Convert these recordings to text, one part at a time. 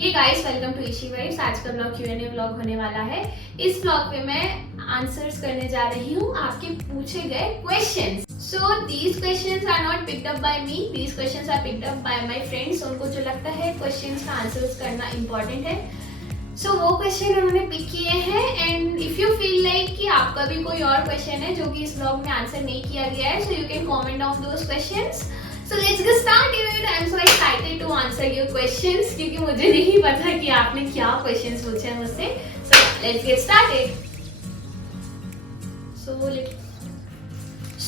Hey guys, welcome to Ishi vibes. आज का blog Q&A blog होने वाला है। इस ब्लॉग में मैं आंसर्स करने जा रही हूँ आपके पूछे गए questions. So these questions are not picked up by me, these questions are picked up by my friends. उनको जो लगता है क्वेश्चंस का आंसर्स करना इम्पोर्टेंट है, सो वो क्वेश्चन उन्होंने पिक किए हैं। And if you feel like कि आपका भी कोई और क्वेश्चन है जो कि इस ब्लॉग में आंसर नहीं किया गया है, सो you can comment down those questions. So let's get started. I'm so excited to answer your questions क्योंकि मुझे नहीं पता कि आपने क्या questions पूछे हैं मुझसे. So let's get started.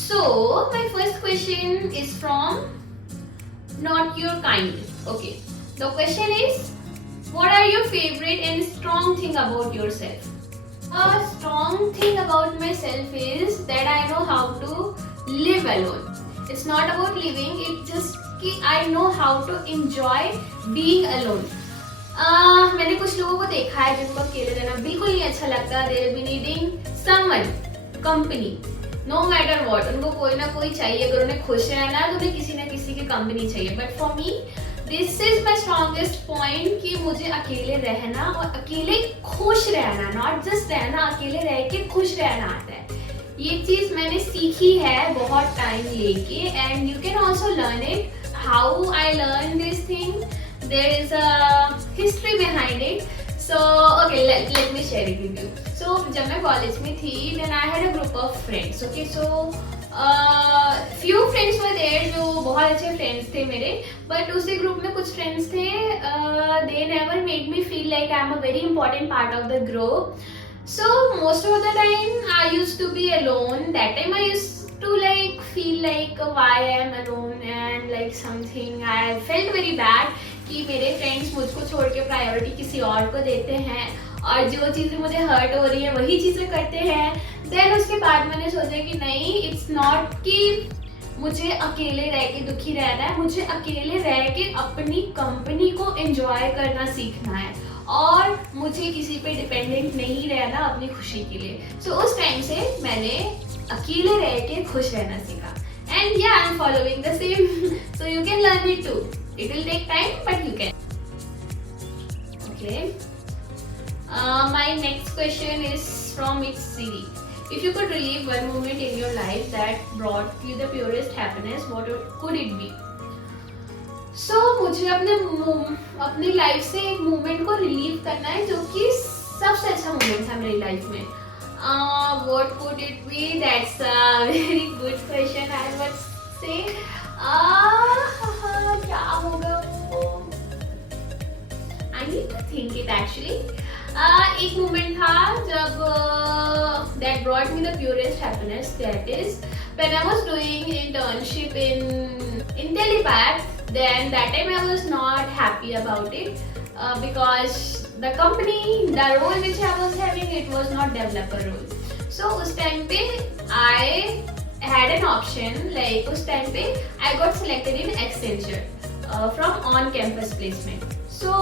So my first question is from Not Your Kind. Okay. The question is, what are your favorite and strong thing about yourself? A strong thing about myself is that I know how to live alone. It's not about living, it's just कि I know how to enjoy being alone. मैंने कुछ लोगों को देखा है जिनको अकेले रहना बिल्कुल नहीं अच्छा लगता. They will be needing someone, company, no matter what. उनको कोई ना कोई चाहिए. अगर उन्हें खुश रहना है तो उन्हें किसी ना किसी की कंपनी चाहिए. But for me, this is my strongest point कि मुझे अकेले रहना और अकेले खुश रहना, not just रहना, अकेले रह के खुश रहना आता है. ये चीज मैंने सीखी है बहुत टाइम लेके. And you can also learn it. How I learn this thing, there is a history behind it. So okay, let me share it with you. So जब मैं कॉलेज में थी, then I had a group of friends. Okay, so few friends were there जो बहुत अच्छे फ्रेंड्स थे मेरे. बट उसी ग्रुप में कुछ फ्रेंड्स थे, they never made me feel like I am a very important part of the group. So most of the time I used to be alone. That time I used to like feel like why I am alone and like something. I felt very bad कि मेरे friends मुझको छोड़ के प्रायोरिटी किसी और को देते हैं और जो चीज़ें मुझे हर्ट हो रही है वही चीज़ें करते हैं. देन उसके बाद मैंने सोचा कि नहीं, इट्स नॉट कि मुझे अकेले रह के दुखी रहना है, मुझे अकेले रह के अपनी कंपनी को एंजॉय करना सीखना है और मुझे किसी पे डिपेंडेंट नहीं रहना अपनी खुशी के लिए. सो उस टाइम से मैंने अकेले रह के खुश रहना सीखा. एंड या I am following the same. So you can learn it too. It will take time but you can. Okay, my next question is from it's Siri. If you could relive one moment in your life that brought you the purest happiness, what could it be? So मुझे अपनी लाइफ से एक मोमेंट को रिलीव करना है जो कि सबसे अच्छा मोमेंट था मेरी लाइफ में. What could it be? That's a very good question, I would say. क्या होगा वो? I need to think it actually. एक मोमेंट था जब that brought me the purest happiness. That is when I was doing internship in Telepath. Then that time I was not happy about it because the company, the role which I was having, it was not developer role. So उस time पे I had an option, like उस time पे I got selected in Accenture from on campus placement. So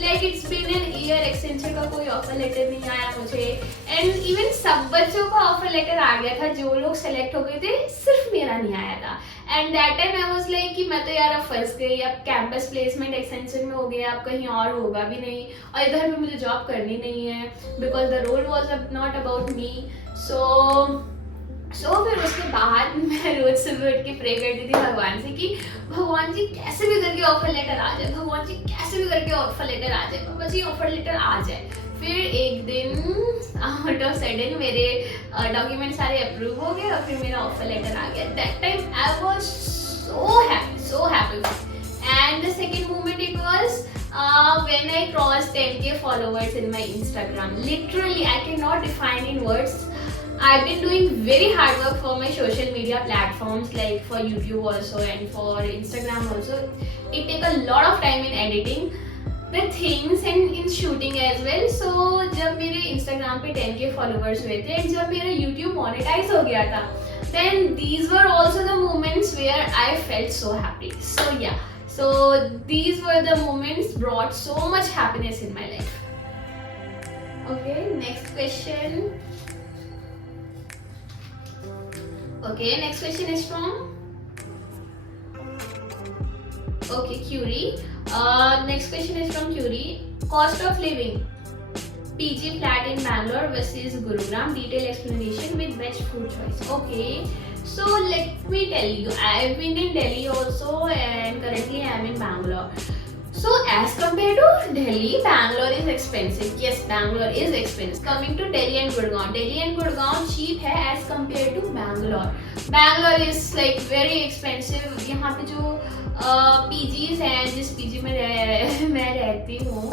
like it's been an year, Accenture का कोई offer letter नहीं आया मुझे. And even सब बच्चों का ऑफर लेटर आ गया था, जो लोग सेलेक्ट हो गए थे, सिर्फ मेरा नहीं आया था. And that time I was like कि मैं तो यार अब फंस गई. अब कैंपस प्लेसमेंट Accenture में हो गया, अब कहीं और होगा भी नहीं और इधर भी मुझे जॉब करनी नहीं है because the role was not about me. So फिर उसके बाद मैं रोज सुबह उठ के प्रे करती थी भगवान से कि भगवान जी कैसे भी करके ऑफर लेटर आ जाए, भगवान जी कैसे भी करके ऑफर लेटर आ जाए, बाबा जी ऑफर लेटर आ जाए. फिर एक दिन आउट ऑफ सडन मेरे डॉक्यूमेंट सारे अप्रूव हो गए और फिर मेरा ऑफर लेटर आ गया. That time I was so happy. And the second moment it was when I crossed 10k followers in my Instagram. Literally I cannot define in words. I've been doing very hard work for my social media platforms like for YouTube also and for Instagram also. It take a lot of time in editing the things and in shooting as well. So जब मेरे Instagram पे 10k followers हुए थे and जब मेरा YouTube monetize हो गया था, then these were also the moments where I felt so happy. So yeah, so these were the moments brought so much happiness in my life. Okay, next question. Okay, next question is from Okay, Curie. Next question is from Curie. Cost of living. PG flat in Bangalore versus Gurugram. Detailed explanation with best food choice. Okay. So let me tell you, I've been in Delhi also and currently I am in Bangalore. So as compared to Delhi, Bangalore is expensive. Yes, Bangalore is expensive. Coming to Delhi and Gurgaon cheap है as compared to Bangalore. Bangalore is like very expensive. यहाँ पे जो PGs हैं, जिस PG में मैं रहती हूँ,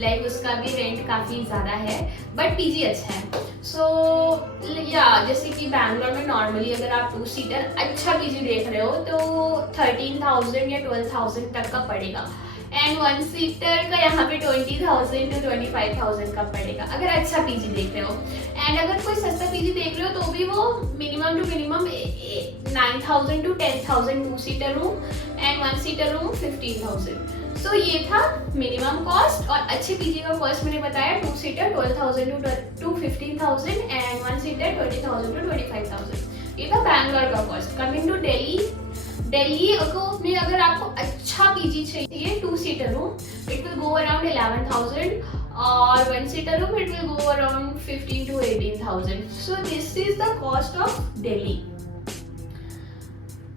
लाइक उसका भी रेंट काफ़ी ज़्यादा है, बट PG अच्छा है. सो जैसे कि बैंगलोर में नॉर्मली अगर आप 2 सीटर अच्छा PG देख रहे हो तो 13,000 या 12,000 तक का पड़ेगा, एंड 1 सीटर का यहाँ पे 20,000 to 25,000 का पड़ेगा अगर अच्छा PG देख रहे हो. एंड अगर कोई सस्ता PG देख रहे हो तो भी वो minimum to minimum 9,000 to 10,000 2 seater room and 1 seater room 15,000. So ये था मिनिमम कॉस्ट. और अच्छे PG का कॉस्ट मैंने बताया 2 सीटर 12,000 to 15,000 एंड 1 सीटर 20,000 to 25,000. ये था बैंगलोर का कॉस्ट. कमिंग टू दिल्ली में अगर आपको अच्छा PG चाहिए 2 seater room, it will go around 11,000 और 1 seater room it will go around 15 to 18,000. So this is the cost of Delhi.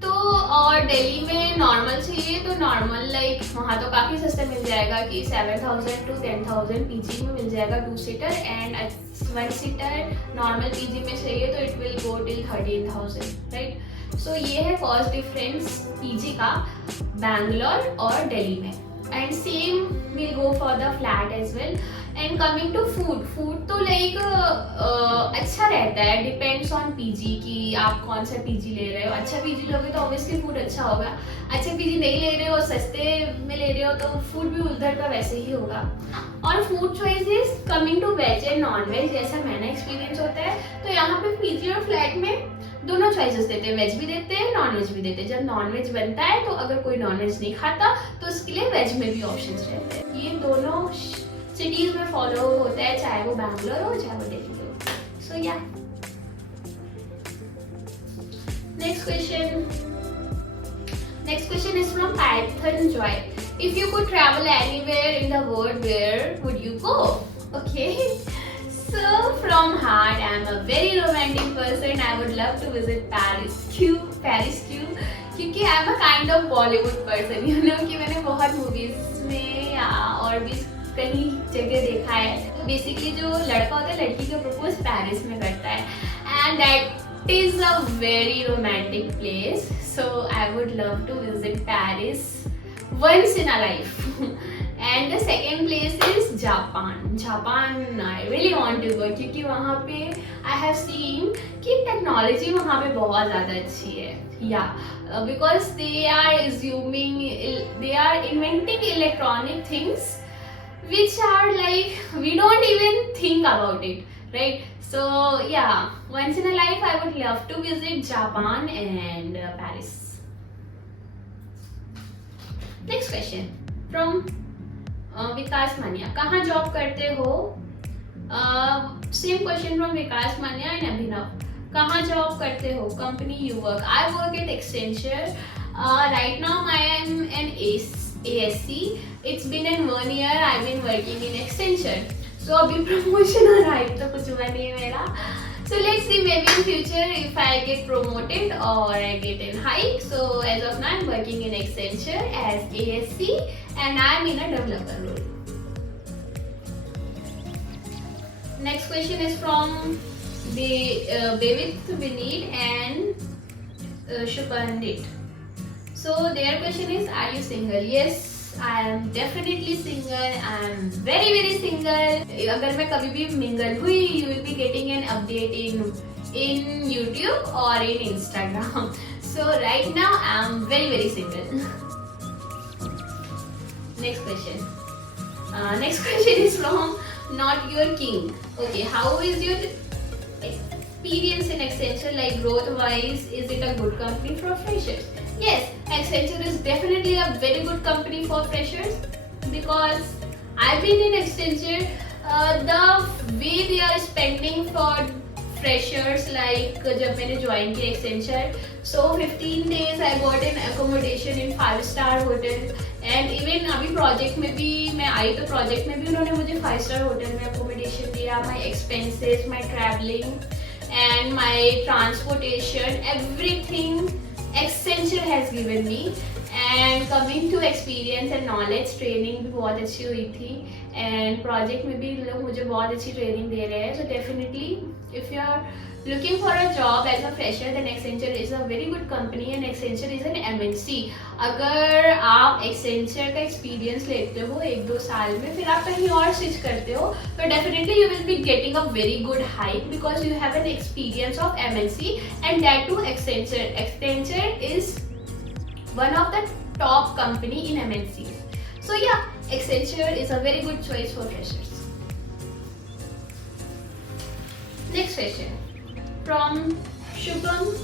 तो और दिल्ली में नॉर्मल चाहिए तो नॉर्मल लाइक वहाँ तो काफ़ी सस्ता मिल जाएगा कि 7,000 to 10,000 PG में मिल जाएगा 2 seater, and 1 seater normal PG में चाहिए तो it will go till 13,000, right. So ये है कॉस्ट डिफरेंस PG का बैंगलोर और दिल्ली में. And same will go for the flat as well. And coming to food तो लाइक अच्छा रहता है, डिपेंड्स ऑन PG कि आप कौन सा PG ले रहे हो. अच्छा PG लोगे तो ऑब्वियसली फूड अच्छा होगा. अच्छा PG नहीं ले रहे हो, सस्ते में ले रहे हो तो फूड भी उधर का वैसे ही होगा. और food choices coming to veg and non veg, जैसा मैंने एक्सपीरियंस होता है तो यहाँ पे PG और फ्लैट में दोनों चॉइसेस देते हैं, वेज भी देते हैं नॉन वेज भी देते हैं. जब नॉन वेज बनता है तो अगर कोई नॉन वेज नहीं खाता तो उसके लिए वेज में भी ऑप्शंस रहते हैं. ये दोनों सिटीज में फॉलो होता है, चाहे वो बैंगलोर हो चाहे वो दिल्ली हो. सो या next question is from Python Joy. If you could travel anywhere in the world, where would you go? Okay. So from heart, I am a very romantic person. I would love to visit Paris. क्यों? क्योंकि I am a kind of Bollywood person. You know कि मैंने बहुत मूवीज में या और भी कहीं जगह देखा है. तो बेसिकली जो लड़का होता है लड़की को प्रपोज पेरिस में करता है, and that is a very romantic place. So I would love to visit Paris once in a life. And the second place is Japan. I really want to go क्योंकि वहाँ पे I have seen कि technology वहाँ पे बहुत ज़्यादा अच्छी है. या because they are inventing electronic things which are like we don't even think about it, right? So yeah, once in a life I would love to visit Japan and Paris. Next question from Vikas Mania. कहाँ जॉब करते हो? Same question from Vikas Mania and Abhinav. कहाँ जॉब करते हो? Company you work. I work at Accenture. Right now I am an ASC. It's been 1 year I've been working in Accenture. So अभी promotion आ रहा है तो कुछ हुआ नहीं है मेरा. So let's see, maybe in future if I get promoted or I get a hike. So as of now I'm working in Accenture as ASC and I'm in a developer role. Next question is from Bevit Vinit and Shubhandit. So their question is, are you single? Yes, I am definitely single. I am very single. अगर मैं कभी भी mingle हुई, you will be getting an update in YouTube or in Instagram. So right now I am very single. Next question. Next question is from Not Your King. Okay, how is your experience in Accenture, like growth wise? Is it a good company for freshers? Yes, Accenture is definitely a very good company for freshers because I've been in Accenture. The way they are spending for freshers, like जब मैंने ज्वाइन किया Accenture So 15 days I got an accommodation in 5-star hotel. And even अभी project में भी मैं आई तो project में भी उन्होंने मुझे 5-star hotel में accommodation दिया. My expenses, my traveling and my transportation, everything Accenture has given me. And coming to experience and knowledge, training भी बहुत अच्छी हुई थी. And project में भी लोग मुझे बहुत अच्छी training दे रहे हैं. So definitely if you are looking for a job as a fresher, then Accenture is a very good company and Accenture is an MNC. अगर आप Accenture का experience लेते हो 1-2 साल में, फिर आप कहीं और switch करते हो, तो definitely you will be getting a very good hike because you have an experience of MNC and that too Accenture. Accenture is one of the top company in MNCs. So yeah, Accenture is a very good choice for freshers. Next question from Shubham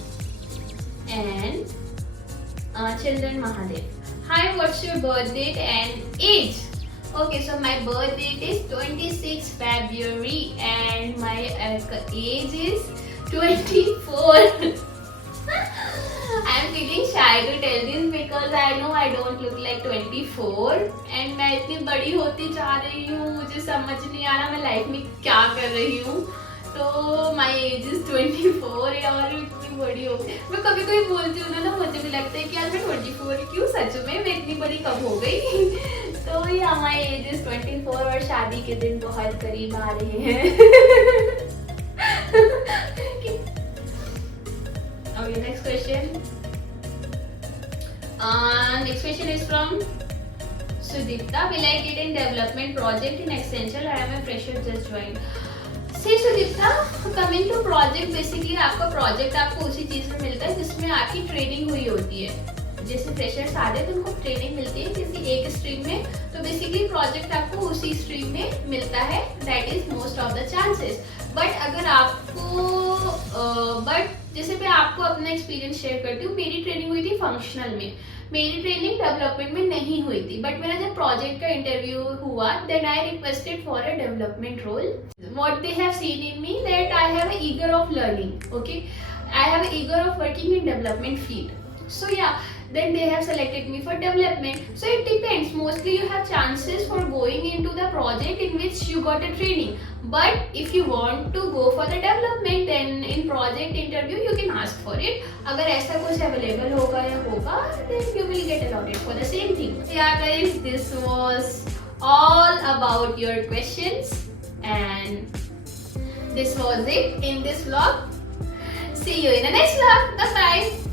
and Children Mahadev. Hi, what's your birth date and age? Okay, so my birth date is 26 February and my age is 24. I'm feeling shy to tell this because I know I don't look like 24 and मैं इतनी बड़ी होती जा रही हूँ, मुझे समझ नहीं आ रहा मैं लाइफ में क्या कर रही हूँ. तो my age is 24 और इतनी बड़ी हो गई. मैं कभी कभी बोलती हूँ ना, मुझे भी लगता है कि यार मैं 24 क्यों, सच में मैं इतनी बड़ी कब हो गई. तो ये my age is 24 और शादी के दिन बहुत करीब आ रहे हैं. Okay, next question. Next question is from Sudipta. Will I get in development project in Accenture? I am a fresher just joined. See Sudipta, coming to project, basically आपका project आपको उसी चीज में मिलता है जिसमें आपकी ट्रेनिंग हुई होती है. जैसे फ्रेशर्स आते हैं तो उनको ट्रेनिंग मिलती है किसी एक स्ट्रीम में, तो बेसिकली प्रोजेक्ट आपको उसी स्ट्रीम में मिलता है. That is most of the chances. But अगर आपको जैसे मैं आपको अपना एक्सपीरियंस शेयर करती हूँ, मेरी ट्रेनिंग हुई थी फंक्शनल में, मेरी ट्रेनिंग डेवलपमेंट में नहीं हुई थी. बट मेरा जब प्रोजेक्ट का इंटरव्यू हुआ, then I requested for a development role. What they have seen in me that I have eager of learning. Okay, I have eager of working in development field. So yeah, then they have selected me for development. So it depends. Mostly you have chances for going into the project in which you got a training. But if you want to go for the development, then in project interview you can ask for it. अगर ऐसा कुछ available होगा या होगा, then you will get allotted for the same thing. Yeah guys, this was all about your questions and this was it in this vlog. See you in the next vlog. Bye bye.